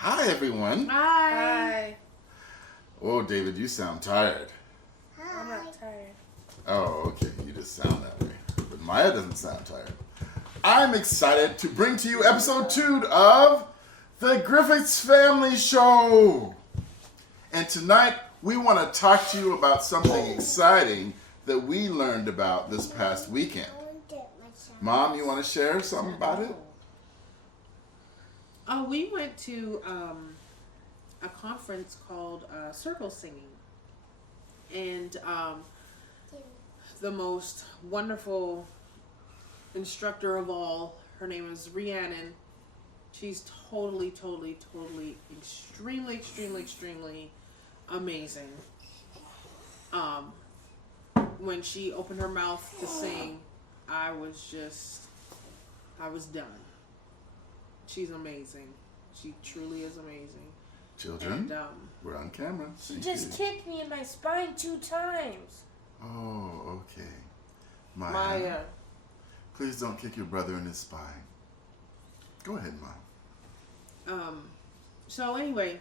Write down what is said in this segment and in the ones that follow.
Hi, everyone. Hi. Oh, David, you sound tired. Hi. I'm not tired. Oh, okay. You just sound that way. But Maya doesn't sound tired. I'm excited to bring to you episode 2 of the Griffiths Family Show. And tonight, we want to talk to you about something exciting that we learned about this past weekend. Mom, you want to share something about it? Oh, we went to a conference called Circle Singing. And the most wonderful instructor of all, her name is Rhiannon. She's totally, extremely amazing. When she opened her mouth to sing, I was done. She's amazing. She truly is amazing. Children, and, we're on camera. She just kicked me in my spine 2 times. Oh, okay. Maya. Please don't kick your brother in his spine. Go ahead, Mom. So anyway,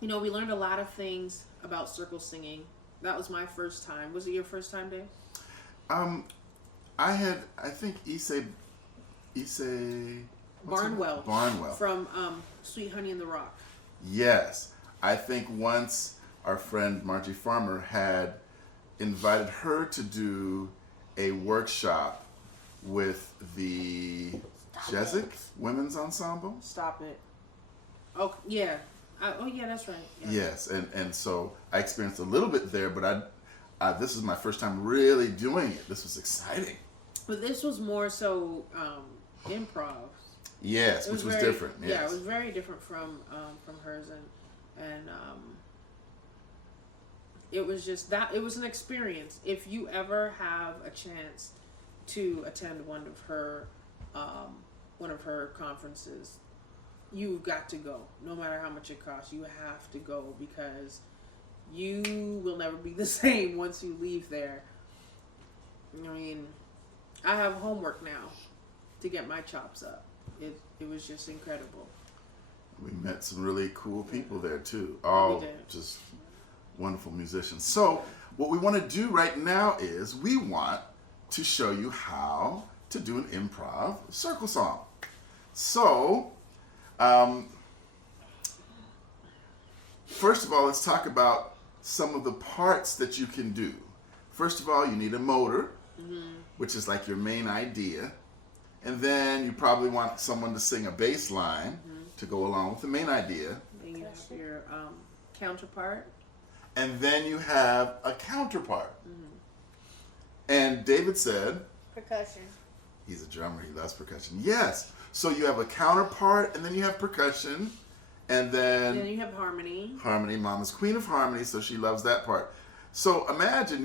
we learned a lot of things about circle singing. That was my first time. Was it your first time, Dave? I think Issei Barnwell. Barnwell. From Sweet Honey in the Rock. Yes. I think once our friend Margie Farmer had invited her to do a workshop with the Jesuit Women's Ensemble. Stop it. Oh, yeah. Yeah, that's right. Yeah. Yes, and so I experienced a little bit there, but this is my first time really doing it. This was exciting. But this was more so improv. Yes, which was different. Yes. Yeah, it was very different from hers, and it was just that it was an experience. If you ever have a chance to attend one of her conferences, you've got to go. No matter how much it costs, you have to go because you will never be the same once you leave there. I mean, I have homework now to get my chops up. It was just incredible. We met some really cool people there too. All just wonderful musicians. So what we want to do right now is we want to show you how to do an improv circle song. So, first of all, let's talk about some of the parts that you can do. First of all, you need a motor, which is like your main idea. And then you probably want someone to sing a bass line to go along with the main idea. Then you have your counterpart. And then you have a counterpart. And David said... Percussion. He's a drummer. He loves percussion. Yes. So you have a counterpart, and then you have percussion, and then you have harmony. Harmony. Mama's queen of harmony, so she loves that part. So imagine,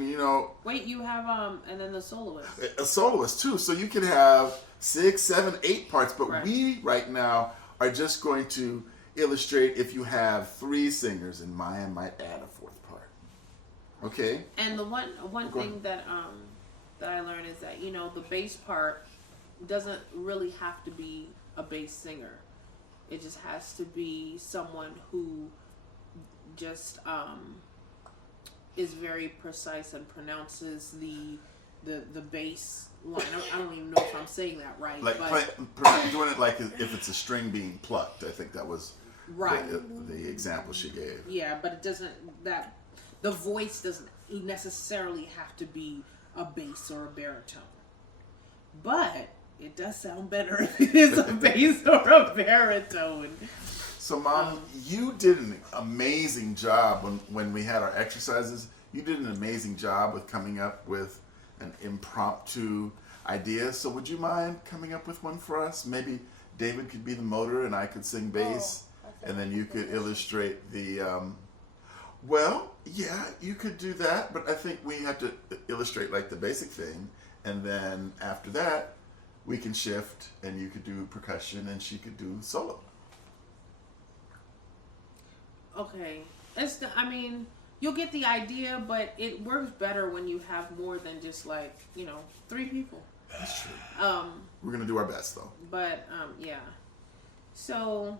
Wait, you have and then the soloist. A soloist too. So you can have 6, 7, 8 parts. But right. We right now are just going to illustrate if you have 3 singers, and Maya might add a 4th part. Okay. And the one thing that I learned is that the bass part doesn't really have to be a bass singer. It just has to be someone who just is very precise and pronounces the bass line. I don't even know if I'm saying that right. Like doing it like if it's a string being plucked. I think that was right. The example she gave. Yeah, but it doesn't. The voice doesn't necessarily have to be a bass or a baritone. But it does sound better if it is a bass or a baritone. So, Mom, you did an amazing job when we had our exercises. You did an amazing job with coming up with an impromptu idea. So would you mind coming up with one for us? Maybe David could be the motor and I could sing bass. And then you could illustrate the... well, yeah, you could do that. But I think we have to illustrate like the basic thing. And then after that, we can shift and you could do percussion and she could do solo. Okay. You'll get the idea, but it works better when you have more than just 3 people. That's true. We're going to do our best though. But, yeah. So,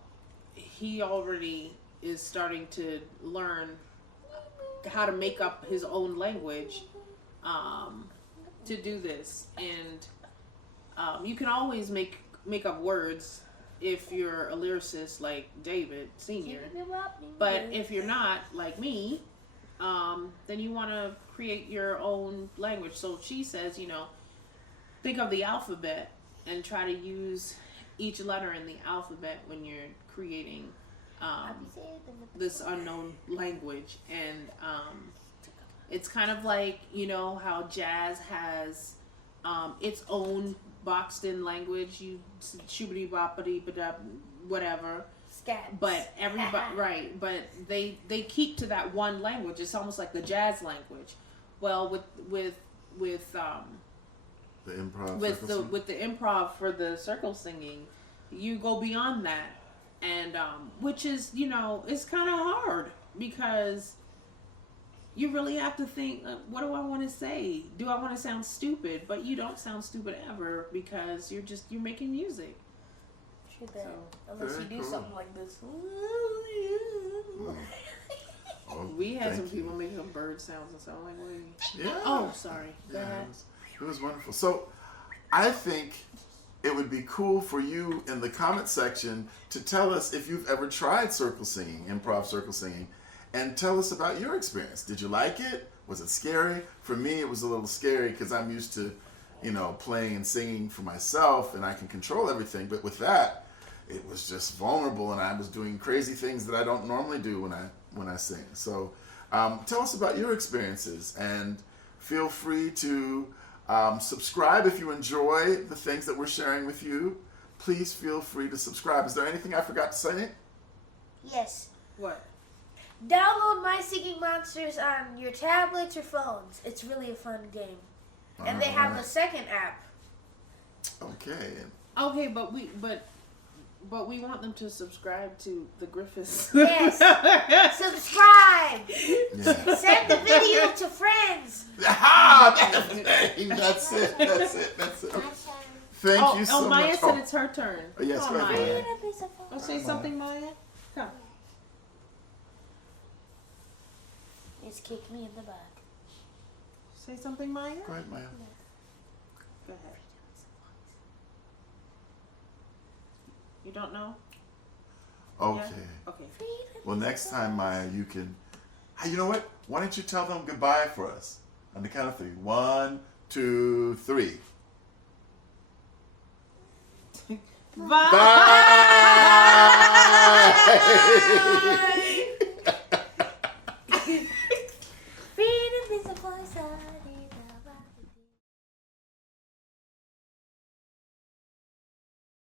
he already is starting to learn how to make up his own language to do this. And you can always make up words if you're a lyricist like David Sr. But if you're not, like me, then you want to create your own language. So she says, think of the alphabet and try to use each letter in the alphabet when you're creating this unknown language. And it's kind of like, how jazz has its own boxed in language, you shoobity boppity whatever. Scat. But everybody, right? But they keep to that one language. It's almost like the jazz language. Well, with the improv with the improv for the circle singing, you go beyond that, and which is it's kind of hard because you really have to think, what do I want to say? Do I want to sound stupid? But you don't sound stupid ever because you're making music. True that. Unless you do something like this. Oh, we had some people making bird sounds and stuff like that. Yeah. Oh, sorry. Go ahead. It was wonderful. So I think it would be cool for you in the comment section to tell us if you've ever tried circle singing, improv circle singing, and tell us about your experience. Did you like it? Was it scary? For me, it was a little scary because I'm used to, playing and singing for myself and I can control everything. But with that, it was just vulnerable and I was doing crazy things that I don't normally do when I sing. So tell us about your experiences and feel free to subscribe if you enjoy the things that we're sharing with you. Please feel free to subscribe. Is there anything I forgot to say? Yes. What? Download My Singing Monsters on your tablets or phones. It's really a fun game. And they have the second app. Okay. Okay, but we want them to subscribe to the Griffiths. Yes. Subscribe. Yeah. Send the video to friends. That's it. Okay. Thank you so Maya much. said it's her turn. Oh, yes, Come go on, ahead. Maya. Oh, say something, Maya. Come. Just kick me in the butt. Say something, Maya. Go ahead, Maya. Go ahead. You don't know? Okay. Yeah? Okay. Well, next time, Maya, you can. You know what? Why don't you tell them goodbye for us on the count of 3? 1, 2, 3. Bye. Bye.